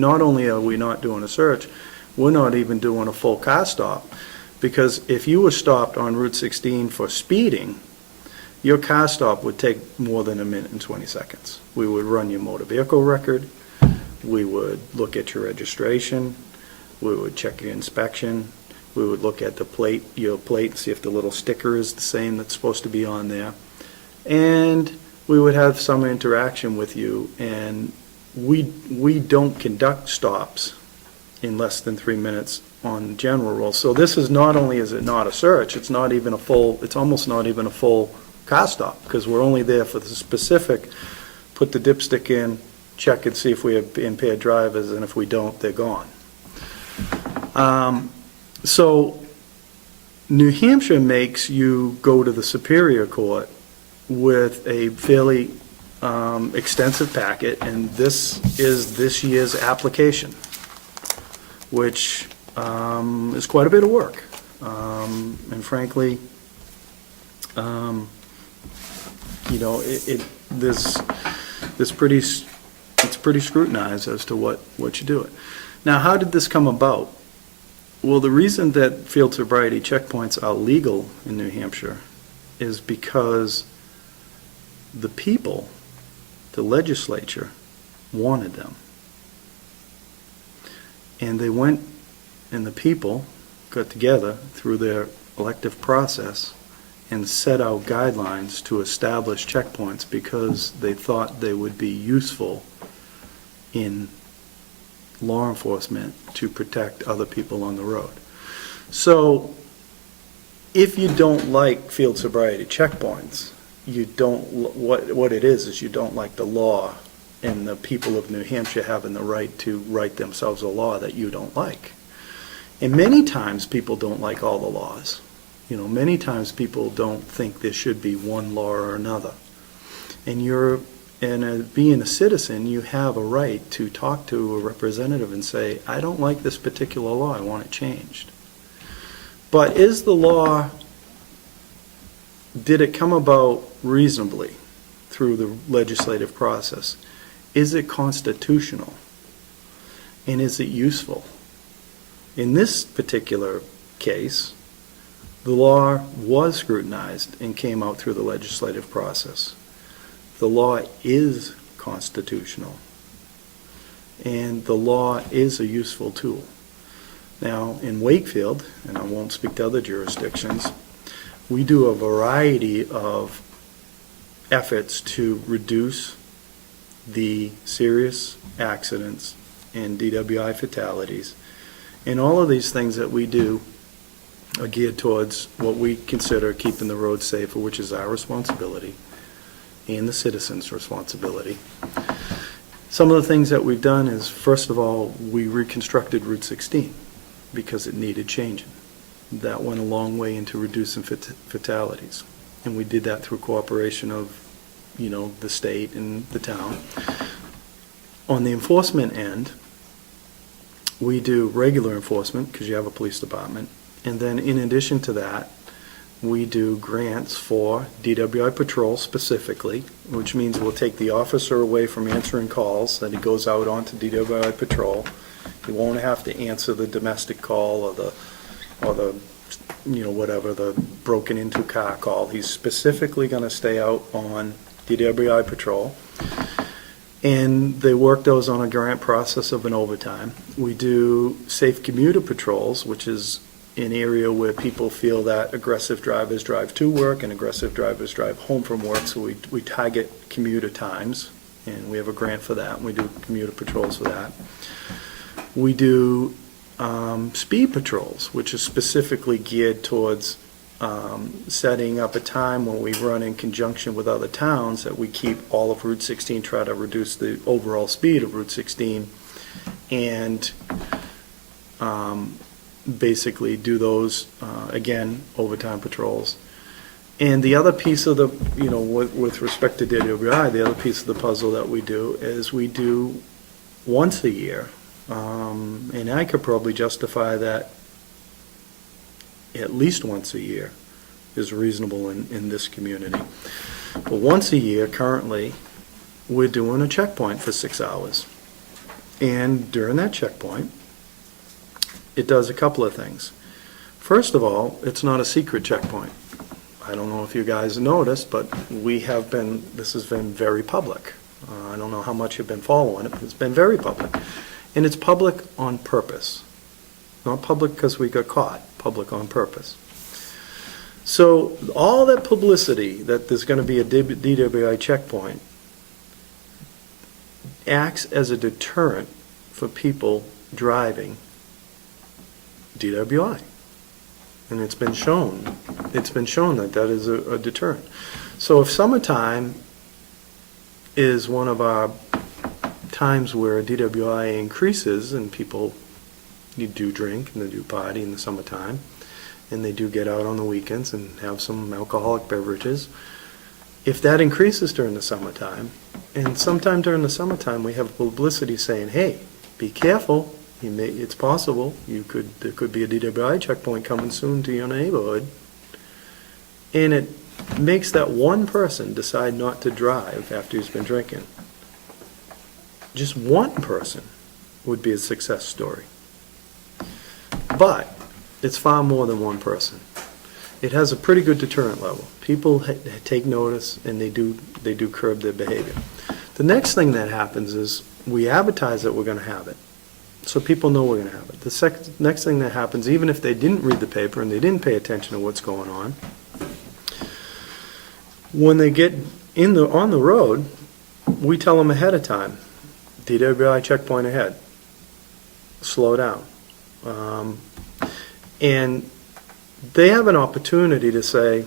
Not only are we not doing a search, we're not even doing a full car stop, because if you were stopped on Route 16 for speeding, your car stop would take more than 1 minute and 20 seconds. We would run your motor vehicle record, we would look at your registration, we would check your inspection, we would look at the plate, your plate, see if the little sticker is the same that's supposed to be on there, and we would have some interaction with you. And we don't conduct stops in less than 3 minutes on general rules. So this is, not only is it not a search, it's not even a full, it's almost not even a full car stop, because we're only there for the specific, put the dipstick in, check and see if we have impaired drivers, and if we don't, they're gone. So New Hampshire makes you go to the Superior Court with a fairly extensive packet, and this is this year's application, which is quite a bit of work, and frankly, you know, it's pretty scrutinized as to what you do it. Now, how did this come about? Well, the reason that field sobriety checkpoints are legal in New Hampshire is because the people, the legislature, wanted them. And they went, and the people got together through their elective process and set out guidelines to establish checkpoints because they thought they would be useful in law enforcement to protect other people on the road. So if you don't like field sobriety checkpoints, you don't, what it is you don't like the law and the people of New Hampshire having the right to write themselves a law that you don't like. And many times people don't like all the laws. You know, many times people don't think there should be one law or another. And being a citizen, you have a right to talk to a representative and say, I don't like this particular law, I want it changed. But is the law, did it come about reasonably through the legislative process? Is it constitutional? And is it useful? In this particular case, the law was scrutinized and came out through the legislative process. The law is constitutional, and the law is a useful tool. Now, in Wakefield, and I won't speak to other jurisdictions, we do a variety of efforts to reduce the serious accidents and DWI fatalities. And all of these things that we do are geared towards what we consider keeping the road safer, which is our responsibility and the citizens' responsibility. Some of the things that we've done is, first of all, we reconstructed Route 16 because it needed changing. That went a long way into reducing fatalities, and we did that through cooperation of, you know, the state and the town. On the enforcement end, we do regular enforcement because you have a police department, and then in addition to that, we do grants for DWI patrol specifically, which means we'll take the officer away from answering calls, that he goes out onto DWI patrol. He won't have to answer the domestic call or the you know, whatever, the broken into car call. He's specifically going to stay out on DWI patrol, and they work those on a grant process of an overtime. We do safe commuter patrols, which is an area where people feel that aggressive drivers drive to work and aggressive drivers drive home from work, so we target commuter times, and we have a grant for that, and we do commuter patrols for that. We do speed patrols, which is specifically geared towards setting up a time when we run in conjunction with other towns that we keep all of Route 16, try to reduce the overall speed of Route 16, and basically do those, again, overtime patrols. And the other piece of the, you know, with respect to DWI, the other piece of the puzzle that we do is we do once a year, and I could probably justify that at least once a year is reasonable in this community. But once a year, currently, we're doing a checkpoint for 6 hours. And during that checkpoint, it does a couple of things. First of all, it's not a secret checkpoint. I don't know if you guys noticed, but this has been very public. I don't know how much you've been following it, but it's been very public. And it's public on purpose. Not public because we got caught, public on purpose. So all that publicity that there's going to be a DWI checkpoint acts as a deterrent for people driving DWI. And it's been shown that that is a deterrent. So if summertime is one of our times where DWI increases and people do drink and they do party in the summertime and they do get out on the weekends and have some alcoholic beverages, if that increases during the summertime, and sometime during the summertime we have publicity saying, hey, be careful, it's possible there could be a DWI checkpoint coming soon to your neighborhood, and it makes that one person decide not to drive after he's been drinking. Just one person would be a success story. But it's far more than one person. It has a pretty good deterrent level. People take notice and they do curb their behavior. The next thing that happens is we advertise that we're going to have it. So people know we're going to have it. The next thing that happens, even if they didn't read the paper and they didn't pay attention to what's going on, when they get on the road, we tell them ahead of time, DWI checkpoint ahead, slow down. And they have an opportunity to say,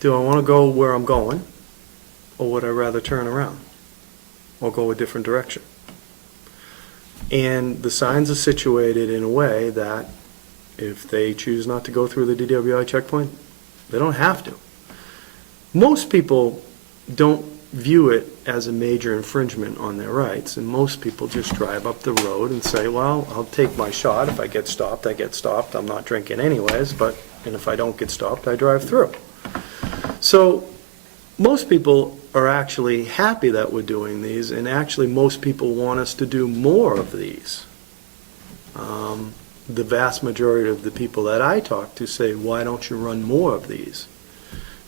do I want to go where I'm going, or would I rather turn around or go a different direction? And the signs are situated in a way that if they choose not to go through the DWI checkpoint, they don't have to. Most people don't view it as a major infringement on their rights, and most people just drive up the road and say, well, I'll take my shot. If I get stopped, I get stopped. I'm not drinking anyways, and if I don't get stopped, I drive through. So most people are actually happy that we're doing these, and actually most people want us to do more of these. The vast majority of the people that I talk to say, why don't you run more of these?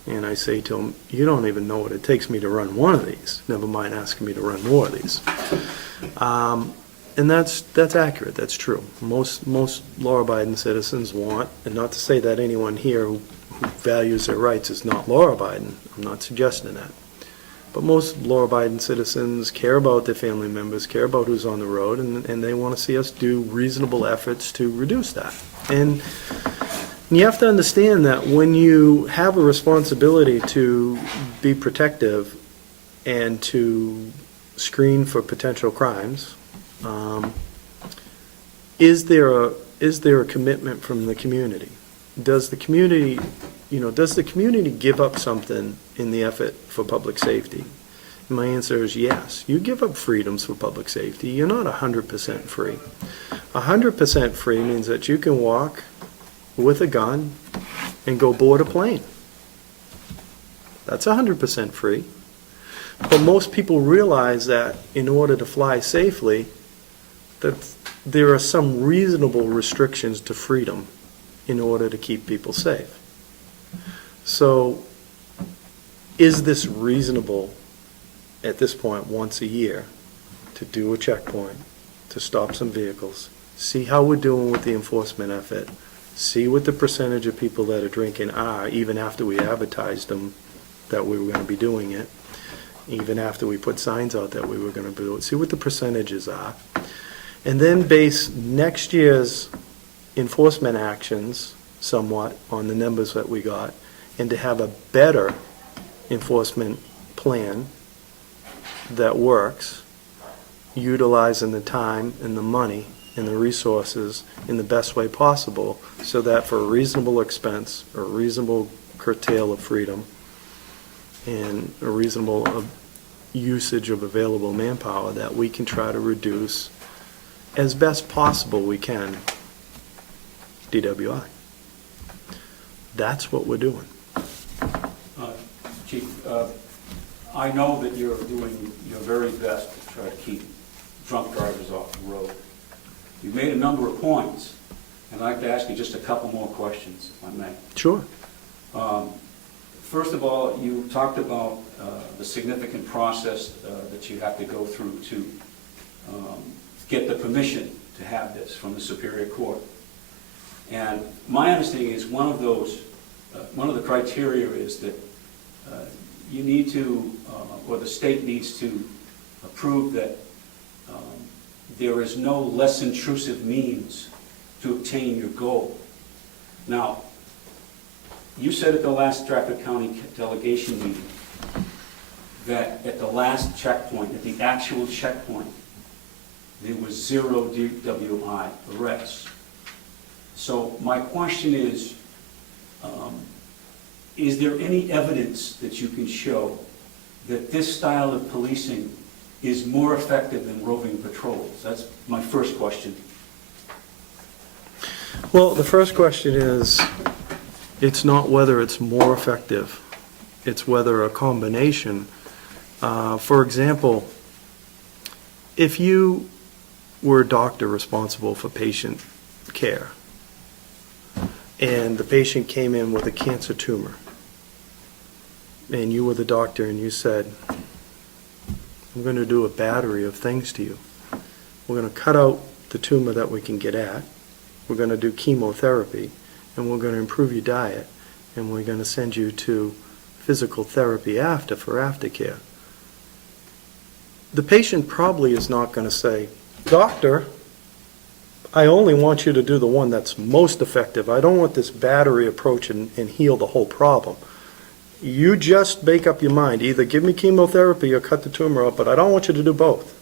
And I say to them, you don't even know what it takes me to run one of these, never mind asking me to run more of these. And that's accurate, that's true. Most law-abiding citizens want, and not to say that anyone here who values their rights is not law-abiding, I'm not suggesting that. But most law-abiding citizens care about their family members, care about who's on the road, and they want to see us do reasonable efforts to reduce that. And you have to understand that when you have a responsibility to be protective and to screen for potential crimes, is there a commitment from the community? Does the community give up something in the effort for public safety? And my answer is yes. You give up freedoms for public safety. You're not 100% free. 100% free means that you can walk with a gun and go board a plane. That's 100% free. But most people realize that in order to fly safely, that there are some reasonable restrictions to freedom in order to keep people safe. So is this reasonable at this point once a year to do a checkpoint, to stop some vehicles, see how we're doing with the enforcement effort, see what the percentage of people that are drinking are, even after we advertised them that we were going to be doing it, even after we put signs out that we were going to do it, see what the percentages are, and then base next year's enforcement actions somewhat on the numbers that we got, and to have a better enforcement plan that works, utilizing the time and the money and the resources in the best way possible, so that for a reasonable expense, or a reasonable curtail of freedom, and a reasonable usage of available manpower, that we can try to reduce as best possible we can DWI. That's what we're doing. Chief, I know that you're doing your very best to try to keep drunk drivers off the road. You've made a number of points, and I'd like to ask you just a couple more questions, if I may. Sure. First of all, you talked about the significant process that you have to go through to get the permission to have this from the Superior Court. And my understanding is one of the criteria is that you need to, or the state needs to prove that there is no less intrusive means to obtain your goal. Now, you said at the last Stratford County delegation meeting that at the last checkpoint, at the actual checkpoint, there was 0 DWI arrests. So my question is there any evidence that you can show that this style of policing is more effective than roving patrols? That's my first question. Well, the first question is, it's not whether it's more effective, it's whether a combination. For example, if you were a doctor responsible for patient care, and the patient came in with a cancer tumor, and you were the doctor and you said, I'm going to do a battery of things to you. We're going to cut out the tumor that we can get at, we're going to do chemotherapy, and we're going to improve your diet, and we're going to send you to physical therapy for aftercare. The patient probably is not going to say, Doctor, I only want you to do the one that's most effective. I don't want this battery approach and heal the whole problem. You just make up your mind. Either give me chemotherapy or cut the tumor out, but I don't want you to do both.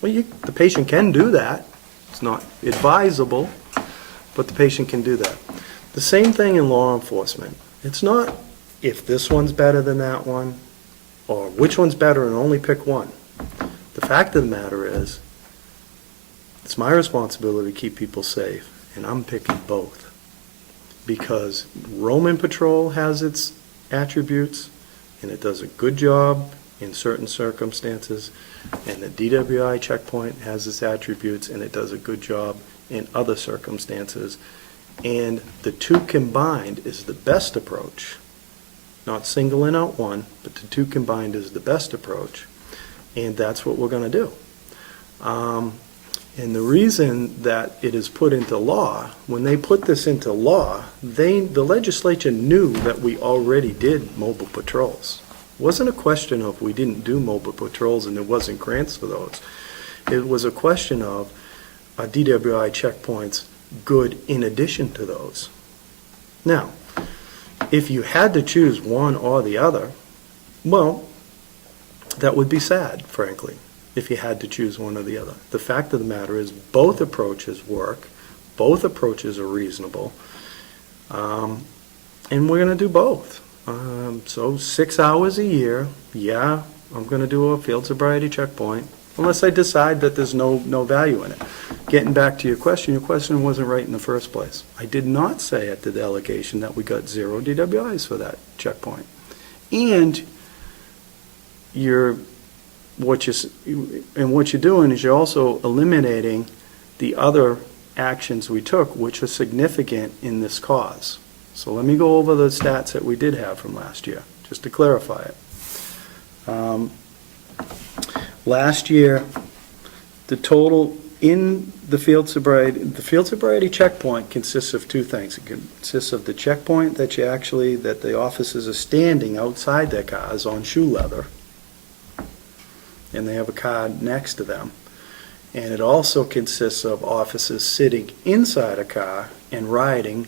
Well, the patient can do that. It's not advisable, but the patient can do that. The same thing in law enforcement. It's not if this one's better than that one, or which one's better and only pick one. The fact of the matter is, it's my responsibility to keep people safe, and I'm picking both. Because Roman Patrol has its attributes, and it does a good job in certain circumstances, and the DWI checkpoint has its attributes, and it does a good job in other circumstances. And the two combined is the best approach. Not singling out one, but the two combined is the best approach. And that's what we're going to do. And the reason that it is put into law, when they put this into law, the legislature knew that we already did mobile patrols. It wasn't a question of we didn't do mobile patrols and there wasn't grants for those. It was a question of are DWI checkpoints good in addition to those? Now, if you had to choose one or the other, well, that would be sad, frankly, if you had to choose one or the other. The fact of the matter is both approaches work, both approaches are reasonable, and we're going to do both. So 6 hours a year, yeah, I'm going to do a field sobriety checkpoint, unless I decide that there's no value in it. Getting back to your question wasn't right in the first place. I did not say at the delegation that we got 0 DWIs for that checkpoint. And what you're doing is you're also eliminating the other actions we took, which are significant in this cause. So let me go over the stats that we did have from last year, just to clarify it. Last year, the total in the field sobriety checkpoint consists of two things. It consists of the checkpoint that the officers are standing outside their cars on shoe leather, and they have a card next to them. And it also consists of officers sitting inside a car and riding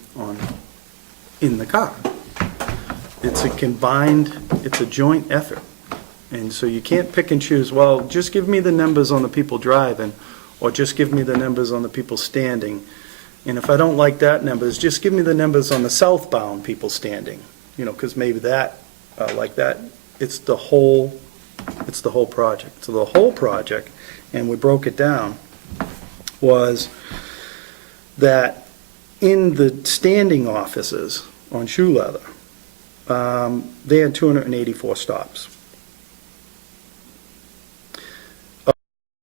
in the car. It's a joint effort. And so you can't pick and choose, well, just give me the numbers on the people driving, or just give me the numbers on the people standing. And if I don't like that numbers, just give me the numbers on the southbound people standing. Because maybe that, like that, it's the whole project. So the whole project, and we broke it down, was that in the standing offices on shoe leather, they had 284 stops.